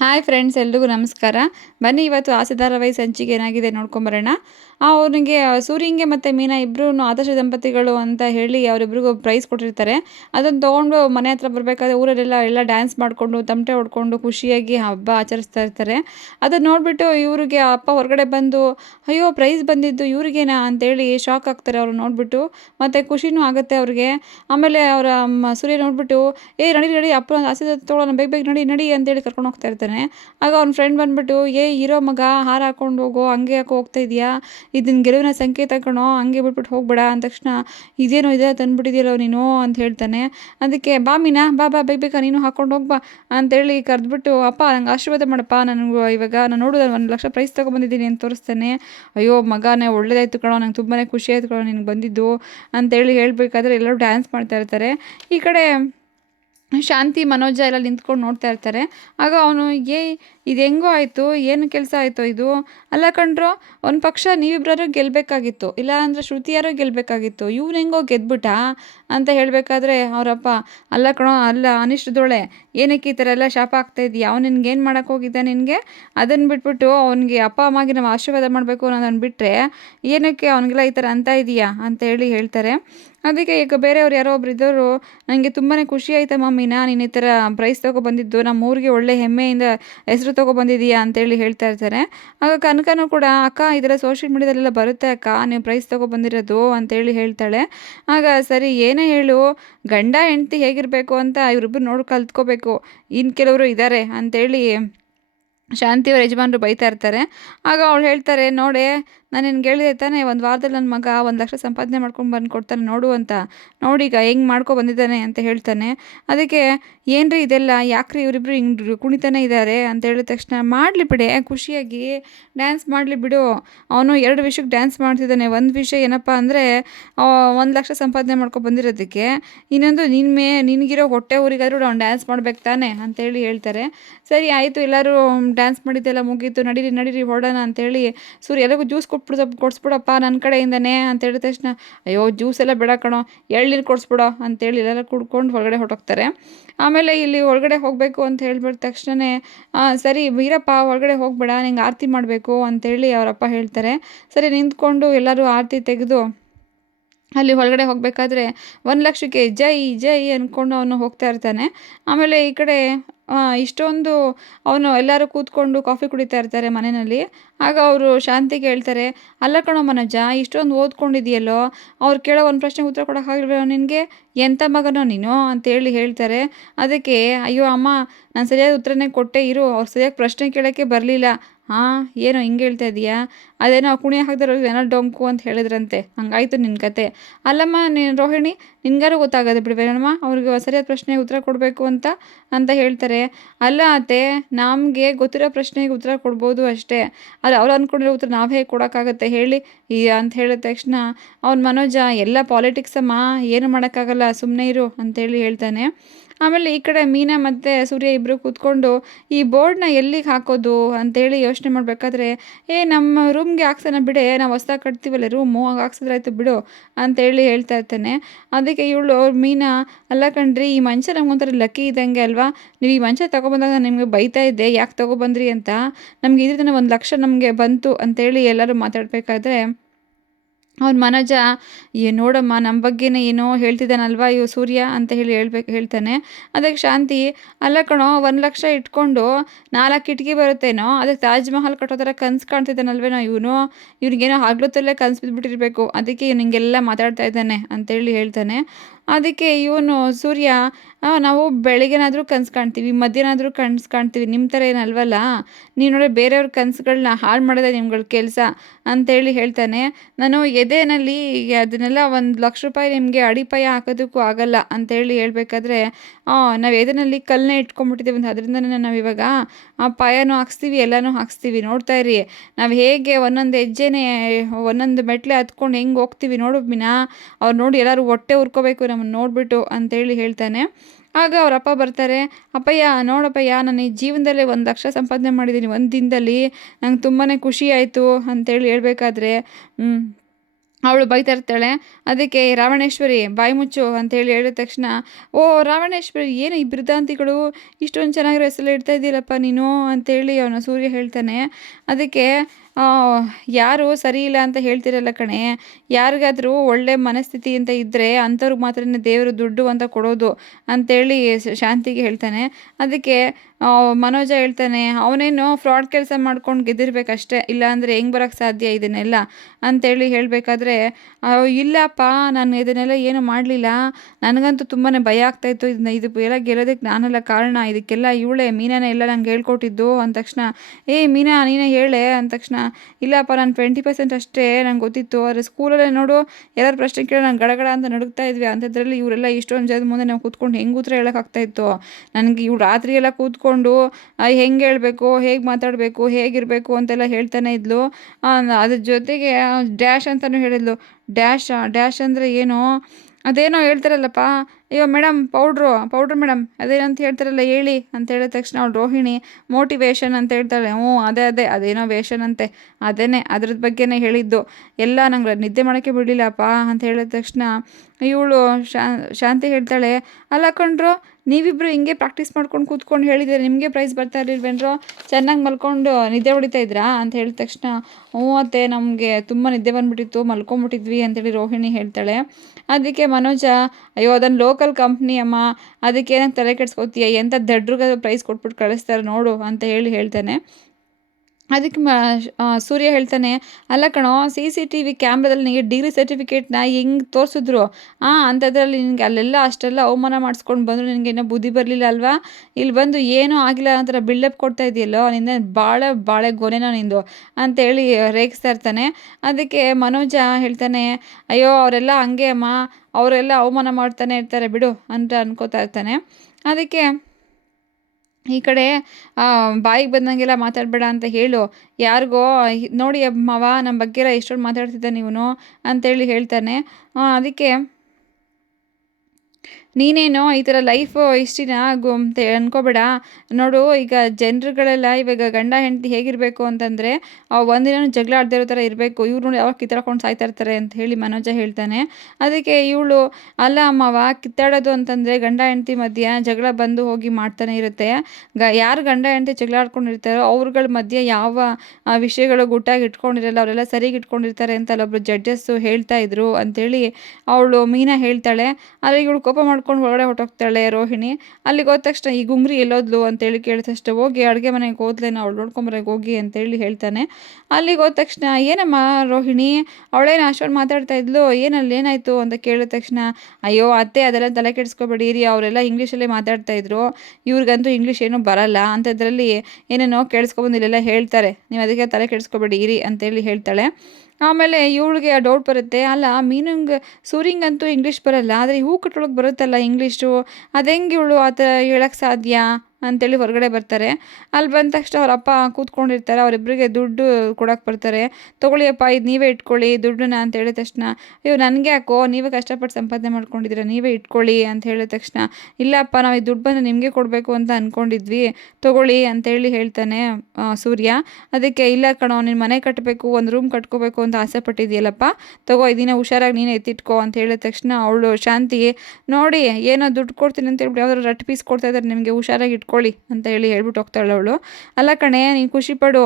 Hi friends ಎಲ್ರಿಗೂ ನಮಸ್ಕಾರ. ಬನ್ನಿ ಇವತ್ತು ಆಸೆ ಧಾರಾವಾಹಿ ಸಂಚಿಗೆ ಏನಾಗಿದೆ ನೋಡ್ಕೊಂಬರೋಣ ಅವನಿಗೆ ಸೂರ್ಯಂಗೆ ಮತ್ತು ಮೀನಾ ಇಬ್ಬರು ಆದರ್ಶ ದಂಪತಿಗಳು ಅಂತ ಹೇಳಿ ಅವರಿಬ್ರಿಗೂ ಪ್ರೈಸ್ ಕೊಟ್ಟಿರ್ತಾರೆ. ಅದನ್ನು ತೊಗೊಂಡು ಮನೆ ಹತ್ರ ಬರಬೇಕಾದ್ರೆ ಊರಲ್ಲೆಲ್ಲ, ಎಲ್ಲ ಡ್ಯಾನ್ಸ್ ಮಾಡಿಕೊಂಡು, ತಮಟೆ ಹೊಡ್ಕೊಂಡು ಖುಷಿಯಾಗಿ ಹಬ್ಬ ಆಚರಿಸ್ತಾ ಇರ್ತಾರೆ. ಅದನ್ನು ನೋಡಿಬಿಟ್ಟು ಇವರಿಗೆ ಅಪ್ಪ ಹೊರಗಡೆ ಬಂದು, ಅಯ್ಯೋ ಪ್ರೈಸ್ ಬಂದಿದ್ದು ಇವ್ರಿಗೇನಾ? ಅಂತೇಳಿ ಶಾಕ್ ಆಗ್ತಾರೆ ಅವ್ರು ನೋಡಿಬಿಟ್ಟು. ಮತ್ತು ಖುಷಿನೂ ಆಗುತ್ತೆ ಅವ್ರಿಗೆ. ಆಮೇಲೆ ಅವರ ಸೂರ್ಯ ನೋಡಿಬಿಟ್ಟು, ಏ, ನಡಿ ನಡಿ, ಅಪ್ಪ ಆಸೆ ತೊಗೊಳ್ಳೋಣ ಬೇಗ ಬೇಗ ನಡಿ ನಡಿ ಅಂತೇಳಿ ಕರ್ಕೊಂಡು ಹೋಗ್ತಾ ಇರ್ತಾನೆ ಆಗ ಅವ್ನ ಫ್ರೆಂಡ್ ಬಂದ್ಬಿಟ್ಟು, ಏ, ಇರೋ ಮಗ, ಹಾರ ಹಾಕೊಂಡು ಹೋಗೋ, ಹಂಗೆ ಯಾಕೆ ಹೋಗ್ತಾ ಇದೆಯಾ? ಇದನ್ನ ಗೆಲುವಿನ ಸಂಕೇತ ಕಣೋ, ಹಂಗೆ ಬಿಟ್ಬಿಟ್ಟು ಹೋಗ್ಬೇಡ. ಅಂದ ತಕ್ಷಣ, ಇದೇನೋ ಇದೆ, ತಂದ್ಬಿಟ್ಟಿದ್ಯಲ್ಲೋ ನೀನು? ಅಂತ ಹೇಳ್ತಾನೆ. ಅದಕ್ಕೆ, ಬಾ ಮೀನಾ, ಬಾ ಬಾ ಬೇಕಾ ನೀನು ಹಾಕೊಂಡು ಹೋಗ್ಬಾ. ಅಂತೇಳಿ ಕರೆದ್ಬಿಟ್ಟು, ಅಪ್ಪ, ನಂಗೆ ಆಶೀರ್ವಾದ ಮಾಡಪ್ಪ, ನನಗೆ ಇವಾಗ ನಾನು ನೋಡು ಒಂದು ಲಕ್ಷ ಪ್ರೈಸ್ ತೊಗೊಬಂದಿದ್ದೀನಿ ಅಂತ ತೋರಿಸ್ತಾನೆ. ಅಯ್ಯೋ, ಮಗನೇ, ಒಳ್ಳೇದಾಯ್ತು ಕಣೋ, ನಂಗೆ ತುಂಬಾ ಖುಷಿ ಆಯ್ತು ಕಣೋ, ನಿನಗೆ ಬಂದಿದ್ದು ಅಂತೇಳಿ ಹೇಳಬೇಕಾದ್ರೆ ಎಲ್ಲರೂ ಡ್ಯಾನ್ಸ್ ಮಾಡ್ತಾ ಇರ್ತಾರೆ. ಈ ಕಡೆ ಶಾಂತಿ ಮನೋಜ ಎಲ್ಲ ನಿಂತ್ಕೊಂಡು ನೋಡ್ತಾ ಇರ್ತಾರೆ. ಆಗ ಅವನು, ಏ, ಇದು ಹೆಂಗೋ ಆಯಿತು? ಏನು ಕೆಲಸ ಆಯಿತು ಇದು? ಅಲ್ಲ ಕಣ್ರೋ, ಒಂದು ಪಕ್ಷ ನೀವಿಬ್ಬರೂ ಗೆಲ್ಲಬೇಕಾಗಿತ್ತು ಇಲ್ಲ ಅಂದರೆ ಶ್ರುತಿಯಾರೋ ಗೆಲ್ಲಬೇಕಾಗಿತ್ತು ಇವ್ನು ಹೆಂಗೋ ಗೆದ್ಬಿಟ್ಟ? ಅಂತ ಹೇಳಬೇಕಾದ್ರೆ ಅವರಪ್ಪ, ಅಲ್ಲ ಕಣೋ, ಅಲ್ಲ ಅನಿಷ್ಟದೊಳೆ ಏನಕ್ಕೆ ಈ ಥರ ಎಲ್ಲ ಶಾಪ ಆಗ್ತಾ ಇದೆಯಾ? ಅವ್ನು ನಿನ್ಗೆ ಏನು ಮಾಡೋಕ್ಕೆ ಹೋಗಿದ್ದ ನಿನಗೆ? ಅದನ್ನು ಬಿಟ್ಬಿಟ್ಟು ಅವನಿಗೆ ಅಪ್ಪ, ಅಮ್ಮಗೆ ನಾವು ಆಶೀರ್ವಾದ ಮಾಡಬೇಕು ಅನ್ನೋದನ್ನು ಬಿಟ್ಟರೆ ಏನಕ್ಕೆ ಅವನಿಗೆಲ್ಲ ಈ ಥರ ಅಂತ ಇದೆಯಾ? ಅಂತ ಹೇಳಿ ಹೇಳ್ತಾರೆ. ಅದಕ್ಕೆ ಈಗ ಬೇರೆಯವ್ರು ಯಾರೋ ಒಬ್ರು ಇದ್ದವರು ನನಗೆ ತುಂಬಾ ಖುಷಿ ಆಯ್ತಮ್ಮ ಮೀನಾ ನೀನು ಈ ಥರ ಪ್ರೈಸ್ ತೊಗೊಬಂದಿದ್ದು ನಮ್ಮ ಊರಿಗೆ ಒಳ್ಳೆ ಹೆಮ್ಮೆಯಿಂದ ಹೆಸರು ತೊಗೊಬಂದಿದ್ದೀಯಾ ಅಂತೇಳಿ ಹೇಳ್ತಾ ಇರ್ತಾರೆ. ಆಗ ಕನಕನೂ ಕೂಡ, ಅಕ್ಕ ಇದರ ಸೋಷಿಯಲ್ ಮೀಡ್ಯಾದಲ್ಲೆಲ್ಲ ಬರುತ್ತೆ ಅಕ್ಕ, ನೀವು ಪ್ರೈಸ್ ತೊಗೊಬಂದಿರೋದು ಅಂತೇಳಿ ಹೇಳ್ತಾಳೆ. ಆಗ, ಸರಿ, ಏನೇ ಹೇಳು, ಗಂಡ, ಹೆಂಡತಿ ಹೇಗಿರಬೇಕು ಅಂತ ಇವರಿಬ್ಬರು ನೋಡಿ ಕಲ್ತ್ಕೋಬೇಕು ಇನ್ನು ಕೆಲವರು ಇದ್ದಾರೆ ಅಂತೇಳಿ ಶಾಂತಿಯವರ ಯಜಮಾನರು ಬೈತಾ ಇರ್ತಾರೆ. ಆಗ ಅವಳು ಹೇಳ್ತಾರೆ, ನೋಡೆ ನಾನು ನಿನ್ಗೆ ಹೇಳಿದೆ ತಾನೇ, ಒಂದು ವಾರದಲ್ಲಿ ನನ್ನ ಮಗ ಒಂದು ಲಕ್ಷ ಸಂಪಾದನೆ ಮಾಡ್ಕೊಂಡು ಬಂದು ಕೊಡ್ತಾನೆ, ನೋಡು ಅಂತ. ನೋಡೀಗ ಹೆಂಗೆ ಮಾಡ್ಕೊ ಬಂದಿದ್ದಾನೆ ಅಂತ ಹೇಳ್ತಾನೆ. ಅದಕ್ಕೆ, ಏನ್ರಿ ಇದೆಲ್ಲ? ಯಾಕ್ರಿ ಇವರಿಬ್ರು ಹಿಂಗೆ ಕುಣಿತಾನೆ ಇದ್ದಾರೆ ಅಂತ ಹೇಳಿದ ತಕ್ಷಣ, ಮಾಡಲಿ ಬಿಡೆ, ಖುಷಿಯಾಗಿ ಡ್ಯಾನ್ಸ್ ಮಾಡಲಿ ಬಿಡು. ಅವನು ಎರಡು ವಿಷಯಕ್ಕೆ ಡ್ಯಾನ್ಸ್ ಮಾಡ್ತಿದ್ದಾನೆ. ಒಂದು ವಿಷಯ ಏನಪ್ಪ ಅಂದರೆ ಒಂದು ಲಕ್ಷ ಸಂಪಾದನೆ ಮಾಡ್ಕೊ ಬಂದಿರೋದಕ್ಕೆ. ಇನ್ನೊಂದು ನಿನ್ನ ಮೇ, ನಿನಗಿರೋ ಹೊಟ್ಟೆ ಊರಿಗಾದರೂ ಅವ್ನು ಡ್ಯಾನ್ಸ್ ಮಾಡ್ಬೇಕು ತಾನೆ ಅಂತೇಳಿ ಹೇಳ್ತಾರೆ. ಸರಿ, ಆಯಿತು, ಎಲ್ಲರೂ ಡ್ಯಾನ್ಸ್ ಮಾಡಿದ್ದೆಲ್ಲ ಮುಗೀತು. ನಡೀರಿ ನಡೀರಿ ಹೊಡೋಣ ಅಂತೇಳಿ ಸೂರ್ಯ ಎಲ್ಲರಿಗೂ ಜ್ಯೂಸ್ ಕೊಟ್ಬಿಡು, ಕೊಡಿಸ್ಬಿಡಪ್ಪ ನನ್ನ ಕಡೆಯಿಂದನೇ ಅಂತ ಹೇಳಿದ ತಕ್ಷಣ, ಅಯ್ಯೋ ಜ್ಯೂಸ್ ಎಲ್ಲ ಬೇಡ ಕಣೋ, ಎಳ್ನೀರು ಕೊಡಿಸ್ಬಿಡ ಅಂತೇಳಿ ಇಲ್ಲೆಲ್ಲ ಕುಡ್ಕೊಂಡು ಹೊರಗಡೆ ಹೊರಟೋಗ್ತಾರೆ. ಆಮೇಲೆ ಇಲ್ಲಿ ಒಳಗಡೆ ಹೋಗಬೇಕು ಅಂತ ಹೇಳಿಬಿಟ್ಟ ತಕ್ಷಣವೇ ಸರಿ ವೀರಪ್ಪ ಒಳಗಡೆ ಹೋಗಬೇಡ, ನಿಂಗೆ ಆರತಿ ಮಾಡಬೇಕು ಅಂತೇಳಿ ಅವರಪ್ಪ ಹೇಳ್ತಾರೆ. ಸರಿ, ನಿಂತ್ಕೊಂಡು ಎಲ್ಲರೂ ಆರತಿ ತೆಗೆದು ಅಲ್ಲಿ ಹೊರಗಡೆ ಹೋಗಬೇಕಾದ್ರೆ, ಒಂದು ಲಕ್ಷಕ್ಕೆ ಜೈ ಜೈ ಅಂದ್ಕೊಂಡು ಅವನು ಹೋಗ್ತಾ ಇರ್ತಾನೆ. ಆಮೇಲೆ ಈ ಕಡೆ ಇಷ್ಟೊಂದು ಅವನು ಎಲ್ಲರೂ ಕೂತ್ಕೊಂಡು ಕಾಫಿ ಕುಡಿತಾ ಇರ್ತಾರೆ ಮನೆಯಲ್ಲಿ. ಆಗ ಅವರು ಶಾಂತಿ ಕೇಳ್ತಾರೆ, ಅಲ್ಲ ಕಣೋ ಮನೋಜ, ಇಷ್ಟೊಂದು ಓದ್ಕೊಂಡಿದೆಯಲ್ಲೋ? ಅವ್ರು ಕೇಳೋ ಒಂದು ಪ್ರಶ್ನೆಗೆ ಉತ್ತರ ಕೊಡೋಕ್ಕಾಗಿಲ್ವೋ ನಿನಗೆ ಎಂಥ ಮಗನೋ ನೀನು? ಅಂತೇಳಿ ಹೇಳ್ತಾರೆ. ಅದಕ್ಕೆ, ಅಯ್ಯೋ ಅಮ್ಮ, ನಾನು ಸರಿಯಾದ ಉತ್ತರನೇ ಕೊಟ್ಟೆ, ಇರು, ಅವ್ರು ಸರಿಯಾಗಿ ಪ್ರಶ್ನೆ ಕೇಳೋಕ್ಕೆ ಬರಲಿಲ್ಲ. ಹಾಂ, ಏನೋ ಹಿಂಗೆ ಹೇಳ್ತಾ ಇದೀಯಾ? ಅದೇನೋ ಕುಣಿ ಹಾಕಿದ್ರೆ ಏನೋ ಡೊಂಕು ಅಂತ ಹೇಳಿದ್ರಂತೆ. ಹಂಗಾಯ್ತು ನಿನ್ನ ಕತೆ. ಅಲ್ಲಮ್ಮ, ನೀನು ರೋಹಿಣಿ, ನಿನ್ಗಾರು ಬಿಡಿ ಬಿಡ್ಬೇನಮ್ಮ ಅವ್ರಿಗೆ ಸರಿಯಾದ ಪ್ರಶ್ನೆಗೆ ಉತ್ತರ ಕೊಡಬೇಕು ಅಂತ ಅಂತ ಹೇಳ್ತಾರೆ. ಅಲ್ಲ ಅತ್ತೆ, ನಮಗೆ ಗೊತ್ತಿರೋ ಪ್ರಶ್ನೆಗೆ ಉತ್ತರ ಕೊಡ್ಬೋದು ಅಷ್ಟೇ. ಅದು ಅವ್ರು ಅಂದ್ಕೊಂಡಿರೋ ಉತ್ತರ ನಾವು ಹೇಗೆ ಕೊಡೋಕ್ಕಾಗತ್ತೆ ಹೇಳಿ. ಈ ಅಂತ ಹೇಳಿದ ತಕ್ಷಣ ಅವ್ನ ಮನೋಜ, ಎಲ್ಲ ಪಾಲಿಟಿಕ್ಸಮ್ಮ ಏನು ಮಾಡೋಕ್ಕಾಗಲ್ಲ ಸುಮ್ಮನೆ ಇರು, ಅಂತೇಳಿ ಹೇಳ್ತಾನೆ. ಆಮೇಲೆ ಈ ಕಡೆ ಮೀನಾ ಮತ್ತು ಸೂರ್ಯ ಇಬ್ಬರು ಕೂತ್ಕೊಂಡು, ಈ ಬೋರ್ಡ್ನ ಎಲ್ಲಿಗೆ ಹಾಕೋದು? ಅಂತೇಳಿ ಯೋಚನೆ ಮಾಡಬೇಕಾದ್ರೆ, ಏ, ನಮ್ಮ ರೂಮ್ಗೆ ಹಾಕ್ಸೋಣ ಬಿಡೆ, ನಾವು ಹೊಸ್ದಾಗಿ ಕಟ್ತೀವಲ್ಲ ರೂಮು ಹಾಗೆ ಹಾಕ್ಸಿದ್ರಾಯ್ತು ಬಿಡು, ಅಂತೇಳಿ ಹೇಳ್ತಾ ಇರ್ತಾನೆ. ಅದಕ್ಕೆ ಇವಳು ಮೀನಾ, ಅಲ್ಲ ಕಣ್ರಿ, ಈ ಮಂಚ ನಮ್ಗೊಂಥರ ಲಕ್ಕಿ ಇದ್ದಂಗೆ ಅಲ್ವಾ? ನೀವು ಈ ಮಂಚ ತೊಗೊಬಂದಾಗ ನಿಮಗೆ ಬೈತಾ ಇದ್ದೆ, ಯಾಕೆ ತೊಗೊಬಂದ್ರಿ ಅಂತ? ನಮ್ಗೆ ಇದ್ರಿಂದ ಒಂದು ಲಕ್ಷ ನಮಗೆ ಬಂತು ಅಂತೇಳಿ ಎಲ್ಲರೂ ಮಾತಾಡಬೇಕಾದ್ರೆ ಅವ್ನ ಮನೋಜ, ಏ, ನೋಡಮ್ಮ ನಮ್ಮ ಬಗ್ಗೆನೇ ಏನೋ ಹೇಳ್ತಿದ್ದಾನಲ್ವಾ ಇವು ಸೂರ್ಯ? ಅಂತ ಹೇಳಿ ಹೇಳ್ಬೇಕು, ಹೇಳ್ತಾನೆ. ಅದಕ್ಕೆ ಶಾಂತಿ, ಅಲ್ಲ ಕಣೋ, ಒಂದು ಲಕ್ಷ ಇಟ್ಕೊಂಡು ನಾಲ್ಕು ಕಿಟಕಿ ಬರುತ್ತೇನೋ, ಅದಕ್ಕೆ ತಾಜ್ ಮಹಲ್ ಕಟ್ಟೋ ಥರ ಕನ್ಸು ಕಾಣ್ತಿದ್ದಾನಲ್ವೇನೋ ಇವನು? ಇವ್ರಿಗೇನೋ ಹಗ್ಲೊತ್ತಲ್ಲೇ ಕನ್ಸು ಬಿದ್ದುಬಿಟ್ಟಿರ್ಬೇಕು ಅದಕ್ಕೆ ಹಿಂಗೆಲ್ಲ ಮಾತಾಡ್ತಾ ಇದ್ದಾನೆ, ಅಂತೇಳಿ ಹೇಳ್ತಾನೆ. ಅದಕ್ಕೆ ಇವನು, ಸೂರ್ಯ ನಾವು ಬೆಳಗ್ಗೆನಾದರೂ ಕನ್ಸು ಕಾಣ್ತೀವಿ ಮಧ್ಯಾಹ್ನ ಕನ್ಸು ಕಾಣ್ತೀವಿ ನಿಮ್ಮ ಥರ ಏನಲ್ವಲ್ಲ? ನೀವು ನೋಡೋ ಬೇರೆಯವ್ರ ಕನಸುಗಳನ್ನ ಹಾಳು ಮಾಡೋದೇ ನಿಮ್ಗಳ ಕೆಲಸ ಅಂತೇಳಿ ಹೇಳ್ತಾನೆ. ನಾನು ಎದೆನಲ್ಲಿ ಅದನ್ನೆಲ್ಲ ಒಂದು ಲಕ್ಷ ರೂಪಾಯಿ ನಿಮಗೆ ಅಡಿಪಾಯ ಹಾಕೋದಕ್ಕೂ ಆಗಲ್ಲ ಅಂತೇಳಿ ಹೇಳ್ಬೇಕಾದ್ರೆ ನಾವು ಎದರಲ್ಲಿ ಕಲ್ಲನ್ನ ಇಟ್ಕೊಂಡ್ಬಿಟ್ಟಿದ್ದೀವಿ ಅಂತ, ಅದರಿಂದನೇ ನಾವು ಇವಾಗ, ಆ, ಪಾಯನೂ ಹಾಕ್ಸ್ತೀವಿ, ಎಲ್ಲನೂ ಹಾಕ್ಸ್ತೀವಿ. ನೋಡ್ತಾ ಇರಿ, ನಾವು ಹೇಗೆ ಒಂದೊಂದು ಹೆಜ್ಜೆನೇ, ಒಂದೊಂದು ಮೆಟ್ಲೆ ಹತ್ಕೊಂಡು ಹೆಂಗೆ ಹೋಗ್ತೀವಿ ನೋಡು ಮೀನಾ. ಅವ್ರು ನೋಡಿ ಎಲ್ಲರೂ ಹೊಟ್ಟೆ ಉರ್ಕೋಬೇಕು ನಮ್ಮನ್ನು ನೋಡಿಬಿಟ್ಟು ಅಂತೇಳಿ ಹೇಳ್ತಾನೆ. ಆಗ ಅವ್ರ ಅಪ್ಪ ಬರ್ತಾರೆ, ಅಪ್ಪಯ್ಯ, ನೋಡಪ್ಪಯ್ಯ, ನಾನು ಈ ಜೀವನದಲ್ಲೇ ಒಂದು ಲಕ್ಷ ಸಂಪಾದನೆ ಮಾಡಿದ್ದೀನಿ ಒಂದು ದಿನದಲ್ಲಿ. ನಂಗೆ ತುಂಬಾ ಖುಷಿ ಆಯಿತು ಅಂತೇಳಿ ಹೇಳ್ಬೇಕಾದ್ರೆ ಅವಳು ಬೈತಾ ಇರ್ತಾಳೆ. ಅದಕ್ಕೆ ರಾವಣೇಶ್ವರಿ ಬಾಯಿ ಮುಚ್ಚು ಅಂತೇಳಿ ಹೇಳಿದ ತಕ್ಷಣ, ಓ ರಾವಣೇಶ್ವರಿ, ಏನು ಈ ಬೃದ್ಧಾಂತಿಗಳು ಇಷ್ಟೊಂದು ಚೆನ್ನಾಗಿರೋ ಹೆಸರು ಇಡ್ತಾ ಇದ್ದೀರಪ್ಪ ನೀನು? ಅಂತೇಳಿ ಅವನು ಸೂರ್ಯ ಹೇಳ್ತಾನೆ. ಅದಕ್ಕೆ ಯಾರು ಸರಿ ಇಲ್ಲ ಅಂತ ಹೇಳ್ತಿರಲ್ಲ ಕಣೆ. ಯಾರಿಗಾದರೂ ಒಳ್ಳೆ ಮನಸ್ಥಿತಿ ಅಂತ ಇದ್ದರೆ ಅಂಥವ್ರಿಗೆ ಮಾತ್ರ ದೇವರು ದುಡ್ಡು ಅಂತ ಕೊಡೋದು ಅಂತೇಳಿ ಶಾಂತಿಗೆ ಹೇಳ್ತಾನೆ. ಅದಕ್ಕೆ ಮನೋಜ ಹೇಳ್ತಾನೆ, ಅವನೇನು ಫ್ರಾಡ್ ಕೆಲಸ ಮಾಡ್ಕೊಂಡು ಗೆದ್ದಿರ್ಬೇಕಷ್ಟೇ ಇಲ್ಲಾಂದರೆ ಹೆಂಗೆ ಬರೋಕ್ಕೆ ಸಾಧ್ಯ ಇದನ್ನೆಲ್ಲ? ಅಂತೇಳಿ ಹೇಳಬೇಕಾದ್ರೆ ಇಲ್ಲಪ್ಪ, ನಾನು ಇದನ್ನೆಲ್ಲ ಏನು ಮಾಡಲಿಲ್ಲ. ನನಗಂತೂ ತುಂಬಾ ಭಯ ಆಗ್ತಾಯಿತ್ತು ಇದನ್ನ ಇದು ಎಲ್ಲ ಗೆಲ್ಲೋದಕ್ಕೆ ನಾನೆಲ್ಲ ಕಾರಣ. ಇದಕ್ಕೆಲ್ಲ ಇವಳೆ, ಮೀನಾನೇ ಎಲ್ಲ ನಂಗೆ ಹೇಳ್ಕೊಟ್ಟಿದ್ದು. ಅಂದ ತಕ್ಷಣ ಏಯ್ ಮೀನಾ, ನೀನೇ ಹೇಳೆ. ಅಂದ ತಕ್ಷಣ ಇಲ್ಲಪ್ಪ ನಾನು ಟ್ವೆಂಟಿ ಪರ್ಸೆಂಟ್ ಅಷ್ಟೇ, ನಂಗೆ ಗೊತ್ತಿತ್ತು. ಆದರೆ ಸ್ಕೂಲಲ್ಲೇ ನೋಡು, ಎಲ್ಲರ ಪ್ರಶ್ನೆ ಕೇಳಿ ನಾನು ಗಡಗಡ ಅಂತ ನಡುಗ್ತಾ ಇದ್ವಿ. ಅಂಥದ್ರಲ್ಲಿ ಇವರೆಲ್ಲ ಇಷ್ಟೊಂದು ಜನದ ಮುಂದೆ ನಾವು ಕೂತ್ಕೊಂಡು ಹೆಂಗೆ ಉತ್ತರ ಹೇಳೋಕ್ಕಾಗ್ತಾಯಿತ್ತು ನನಗೆ ಇವ್ರು ರಾತ್ರಿ ಎಲ್ಲ ಕೂತ್ಕೊಂಡು ಹೆಂಗೆ ಹೇಳಬೇಕು, ಹೇಗೆ ಮಾತಾಡಬೇಕು, ಹೇಗಿರಬೇಕು ಅಂತೆಲ್ಲ ಹೇಳ್ತಾನೆ ಇದ್ಲು. ಅದ್ರ ಜೊತೆಗೆ ಡ್ಯಾಶ್ ಅಂತಲೂ ಹೇಳಿದ್ಲು. ಡ್ಯಾಶ್ ಡ್ಯಾಶ್ ಅಂದರೆ ಏನು? ಅದೇನೋ ಹೇಳ್ತಾರಲ್ಲಪ್ಪ ಅಯ್ಯೋ ಮೇಡಮ್ ಪೌಡ್ರು ಪೌಡ್ರ್ ಮೇಡಮ್ ಅದೇನಂತ ಹೇಳ್ತಾರಲ್ಲ, ಹೇಳಿ ಅಂತ ಹೇಳಿದ ತಕ್ಷಣ ಅವಳು ರೋಹಿಣಿ ಮೋಟಿವೇಶನ್ ಅಂತ ಹೇಳ್ತಾಳೆ. ಹ್ಞೂ, ಅದೇ ಅದೇ, ಅದೇನೋ ವೇಷನ್ ಅಂತೆ. ಅದೇನೇ ಅದ್ರದ್ದು ಬಗ್ಗೆನೇ ಹೇಳಿದ್ದು. ಎಲ್ಲ ನಂಗೆ ನಿದ್ದೆ ಮಾಡೋಕ್ಕೆ ಬಿಡಲಿಲ್ಲಪ್ಪ ಅಂತ ಹೇಳಿದ ತಕ್ಷಣ ಇವಳು ಶಾಂತಿ ಹೇಳ್ತಾಳೆ, ಅಲ್ಲ ಕಣ್ರು ನೀವಿಬ್ಬರು ಹಿಂಗೆ ಪ್ರಾಕ್ಟೀಸ್ ಮಾಡ್ಕೊಂಡು ಕೂತ್ಕೊಂಡು ಹೇಳಿದರೆ ನಿಮಗೆ ಪ್ರೈಸ್ ಬರ್ತಾ ಇರಲಿಲ್ವೇನ್ರೋ? ಚೆನ್ನಾಗಿ ಮಲ್ಕೊಂಡು ನಿದ್ದೆ ಹೊಡಿತಾ ಇದ್ರಾ? ಅಂತ ಹೇಳಿದ ತಕ್ಷಣ, ಹ್ಞೂ ಅತ್ತೆ, ನಮಗೆ ತುಂಬ ನಿದ್ದೆ ಬಂದುಬಿಟ್ಟಿತ್ತು ಮಲ್ಕೊಂಬಿಟ್ಟಿದ್ವಿ ಅಂತೇಳಿ ರೋಹಿಣಿ ಹೇಳ್ತಾಳೆ. ಅದಕ್ಕೆ ಮನೋಜ, ಅಯ್ಯೋ ಅದನ್ನು ಲೋಕಲ್ ಕಂಪ್ನಿ ಅಮ್ಮ, ಅದಕ್ಕೆ ಏನಕ್ಕೆ ತಲೆ ಕೆಡ್ಸ್ಕೊತೀಯ ಎಂಥ ದಡ್ರಿಗೆ ಪ್ರೈಸ್ ಕೊಟ್ಬಿಟ್ಟು ಕಳಿಸ್ತಾರೆ ನೋಡು ಅಂತ ಹೇಳಿ ಹೇಳ್ತಾನೆ. ಅದಕ್ಕೆ ಮ ಸೂರ್ಯ ಹೇಳ್ತಾನೆ, ಅಲ್ಲ ಕಣೋ ಸಿ ಸಿ ಟಿ ವಿ ಕ್ಯಾಮ್ರಾದಲ್ಲಿ ನಿನಗೆ ಡಿಗ್ರಿ ಸರ್ಟಿಫಿಕೇಟ್ನ ಹೆಂಗೆ ತೋರಿಸಿದ್ರು? ಹಾಂ ಅಂಥದ್ರಲ್ಲಿ ನಿನಗೆ ಅಲ್ಲೆಲ್ಲ ಅಷ್ಟೆಲ್ಲ ಅವಮಾನ ಮಾಡಿಸ್ಕೊಂಡು ಬಂದರು, ನಿನಗೆ ಇನ್ನೂ ಬುದ್ಧಿ ಬರಲಿಲ್ಲ ಅಲ್ವಾ? ಇಲ್ಲಿ ಬಂದು ಏನೂ ಆಗಿಲ್ಲ ಅಂತರ ಬಿಲ್ಡಪ್ ಕೊಡ್ತಾ ಇದೆಯಲ್ಲೋ ನಿನ್ನ ಭಾಳ ಬಾಳೆ ಗೊನೆನೋ ನಿಂದು, ಅಂತೇಳಿ ರೇಗಿಸ್ತಾ ಇರ್ತಾನೆ. ಅದಕ್ಕೆ ಮನೋಜ ಹೇಳ್ತಾನೆ, ಅಯ್ಯೋ, ಅವರೆಲ್ಲ ಹಂಗೆ ಅಮ್ಮ, ಅವರೆಲ್ಲ ಅವಮಾನ ಮಾಡ್ತಾನೆ ಇರ್ತಾರೆ ಬಿಡು, ಅಂತ ಅನ್ಕೋತಾ ಇರ್ತಾನೆ. ಅದಕ್ಕೆ ಈ ಕಡೆ ಬಾಯಿಗೆ ಬಂದಂಗೆಲ್ಲ ಮಾತಾಡಬೇಡ ಅಂತ ಹೇಳು. ಯಾರಿಗೋ ನೋಡಿ ಮಾವ ನಮ್ಮ ಬಗ್ಗೆ ಎಲ್ಲ ಎಷ್ಟೊಂದು ಮಾತಾಡ್ತಿದ್ದ ನೀವು ಅಂತೇಳಿ ಹೇಳ್ತಾನೆ. ಅದಕ್ಕೆ ನೀನೇನೋ ಈ ಥರ ಲೈಫು ಇಷ್ಟಿನ ಗು ಅಂತ ಅನ್ಕೋಬೇಡ. ನೋಡು, ಈಗ ಜನರುಗಳೆಲ್ಲ ಇವಾಗ ಗಂಡ, ಹೆಂಡತಿ ಹೇಗಿರಬೇಕು ಅಂತಂದರೆ ಒಂದಿನ ಜಗಳ ಆಡದೇ ಇರೋ ಥರ ಇರಬೇಕು. ಇವ್ರು ನೋಡಿ ಯಾವಾಗ ಕಿತ್ತಾಡ್ಕೊಂಡು ಸಾಯ್ತಾ ಇರ್ತಾರೆ ಅಂತ ಹೇಳಿ ಮನೋಜ ಹೇಳ್ತಾನೆ. ಅದಕ್ಕೆ ಇವಳು, ಅಲ್ಲ ಅಮ್ಮವ ಕಿತ್ತಾಡೋದು ಅಂತಂದರೆ ಗಂಡ, ಹೆಂಡತಿ ಮಧ್ಯ ಜಗಳ ಬಂದು ಹೋಗಿ ಮಾಡ್ತಾನೆ ಇರುತ್ತೆ. ಗ ಯಾರು ಗಂಡ, ಹೆಂಡತಿ ಜಗಳ ಆಡ್ಕೊಂಡಿರ್ತಾರೋ, ಅವ್ರುಗಳ ಮಧ್ಯೆ ಯಾವ ವಿಷಯಗಳು ಗುಟ್ಟಾಗಿ ಇಟ್ಕೊಂಡಿರಲ್ಲ, ಅವರೆಲ್ಲ ಸರಿಗೆ ಇಟ್ಕೊಂಡಿರ್ತಾರೆ ಅಂತ ಅಲ್ಲೊಬ್ರು ಜಡ್ಜಸ್ಸು ಹೇಳ್ತಾ ಇದ್ರು. ಅಂತೇಳಿ ಅವಳು ಮೀನಾ ಹೇಳ್ತಾಳೆ. ಆದರೆ ಇವಳು ಕೋಪ ಮಾಡಿ ಮಾಡ್ಕೊಂಡು ಒಳಗಡೆ ಹೊಟ್ಟೋಗ್ತಾಳೆ ರೋಹಿಣಿ. ಅಲ್ಲಿಗೆ ಹೋದ ತಕ್ಷಣ, ಈ ಗುಂಗ್ರಿ ಎಲ್ಲೋದ್ಲು? ಅಂತೇಳಿ ಕೇಳಿದ ತಕ್ಷಣ, ಹೋಗಿ ಅಡುಗೆ ಮನೆಗೆ ಹೋದ್ಲೇನ ಅವಳು ನೋಡ್ಕೊಂಬರಕ್ಕೆ ಹೋಗಿ ಅಂತೇಳಿ ಹೇಳ್ತಾನೆ. ಅಲ್ಲಿಗೆ ಹೋದ ತಕ್ಷಣ, ಏನಮ್ಮ ರೋಹಿಣಿ, ಅವಳೇನು ಅಷ್ಟೊಂದು ಮಾತಾಡ್ತಾ ಇದ್ಲು? ಏನಲ್ಲಿ ಏನಾಯಿತು? ಅಂತ ಕೇಳಿದ ತಕ್ಷಣ, ಅಯ್ಯೋ, ಅತ್ತೆ ಅದೆಲ್ಲ ತಲೆ ಕೆಡಿಸ್ಕೊಬೇಡಿರಿ, ಅವರೆಲ್ಲ ಇಂಗ್ಲೀಷಲ್ಲೇ ಮಾತಾಡ್ತಾ ಇದ್ರು. ಇವ್ರಿಗಂತೂ ಇಂಗ್ಲೀಷ್ ಏನೂ ಬರಲ್ಲ. ಅಂಥದ್ರಲ್ಲಿ ಏನೇನೋ ಕೇಳಿಸ್ಕೊಬಂದು ಇಲ್ಲೆಲ್ಲ ಹೇಳ್ತಾರೆ. ನೀವು ಅದಕ್ಕೆ ತಲೆ ಕೆಡಿಸ್ಕೊಬೇಡಿ ಇರಿ ಅಂತೇಳಿ ಹೇಳ್ತಾಳೆ. ಆಮೇಲೆ ಇವಳಿಗೆ ಡೌಟ್ ಬರುತ್ತೆ. ಅಲ್ಲ, ಮೀನಂಗೆ ಸೂರಿಂಗಂತೂ ಇಂಗ್ಲೀಷ್ ಬರಲ್ಲ, ಆದರೆ ಹೂ ಕಟ್ಟೊಳಗೆ ಬರುತ್ತಲ್ಲ ಇಂಗ್ಲೀಷು ಅದು ಹೆಂಗೆ ಇವಳು ಆ ಥರ ಹೇಳಕ್ಕೆ ಸಾಧ್ಯ? ಅಂತೇಳಿ ಹೊರಗಡೆ ಬರ್ತಾರೆ. ಅಲ್ಲಿ ಬಂದ ತಕ್ಷಣ ಅವ್ರ ಅಪ್ಪ ಕೂತ್ಕೊಂಡಿರ್ತಾರೆ. ಅವರಿಬ್ಬರಿಗೆ ದುಡ್ಡು ಕೊಡೋಕೆ ಬರ್ತಾರೆ. ತೊಗೊಳ್ಳಿಯಪ್ಪ ಇದು ನೀವೇ ಇಟ್ಕೊಳ್ಳಿ, ದುಡ್ಡನ್ನ ಅಂತ ಹೇಳಿದ ತಕ್ಷಣ, ಅಯ್ಯೋ, ನನಗೆ ಯಾಕೋ, ನೀವೇ ಕಷ್ಟಪಟ್ಟು ಸಂಪಾದನೆ ಮಾಡ್ಕೊಂಡಿದ್ದೀರಾ, ನೀವೇ ಇಟ್ಕೊಳ್ಳಿ ಅಂತ ಹೇಳಿದ ತಕ್ಷಣ ಇಲ್ಲಪ್ಪ ನಾವು ಈ ದುಡ್ಡು ಬಂದು ನಿಮಗೆ ಕೊಡಬೇಕು ಅಂತ ಅಂದ್ಕೊಂಡಿದ್ವಿ ತೊಗೊಳ್ಳಿ ಅಂತೇಳಿ ಹೇಳ್ತಾನೆ ಸೂರ್ಯ. ಅದಕ್ಕೆ, ಇಲ್ಲ ಕಣೋ ನಿನ್ನ ಮನೆ ಕಟ್ಟಬೇಕು ಒಂದು ರೂಮ್ ಕಟ್ಕೋಬೇಕು ಅಂತ ಆಸೆ ಪಟ್ಟಿದೆಯಲ್ಲಪ್ಪ ತಗೋ ಇದನ್ನ ಹುಷಾರಾಗಿ ನೀನೇ ಎತ್ತಿಟ್ಕೋ ಅಂತ ಹೇಳಿದ ತಕ್ಷಣ, ಅವಳು ಶಾಂತಿ, ನೋಡಿ, ಏನೋ ದುಡ್ಡು ಕೊಡ್ತೀನಿ ಅಂತ ಹೇಳ್ಬಿಟ್ಟು ಯಾವ್ದಾದ್ರು ರಟ್ ಪೀಸ್ ಕೊಡ್ತಾ ಇದ್ದಾರೆ ನಿಮಗೆ ಹುಷಾರಾಗಿ ಇಟ್ಕೊಳ್ಳಿ ಅಂತ ಹೇಳಿ ಹೇಳ್ಬಿಟ್ಟು ಹೋಗ್ತಾಳೆ ಅವಳು. ಅಲ್ಲ ಕಣೆ, ನೀನು ಖುಷಿ ಪಡು.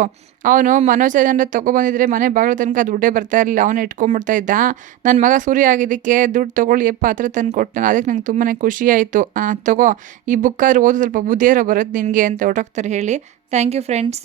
ಅವನು ಮನೋಜ್ ಏನಾರ ತೊಗೊಬಂದಿದ್ರೆ ಮನೆ ಬಾಗಿಲು ತನಕ ದುಡ್ಡೇ ಬರ್ತಾ ಇರಲಿಲ್ಲ. ಅವನು ಇಟ್ಕೊಂಡ್ಬಿಡ್ತಾ ಇದ್ದ. ನನ್ನ ಮಗ ಸೂರ್ಯ ಆಗಿದ್ದಕ್ಕೆ ದುಡ್ಡು ತೊಗೊಳ್ಳಿ ಹತ್ರ ತಂದು ಕೊಟ್ಟು. ಅದಕ್ಕೆ ನಂಗೆ ತುಂಬಾ ಖುಷಿ ಆಯಿತು. ತಗೋ, ಈ ಬುಕ್ಕಾದ್ರೂ ಓದು, ಸ್ವಲ್ಪ ಬುದ್ಧಿಯಾರ ಬರುತ್ತೆ ನಿನಗೆ ಅಂತ ಹೊಟ್ಟೋಗ್ತಾರೆ ಹೇಳಿ. Thank you friends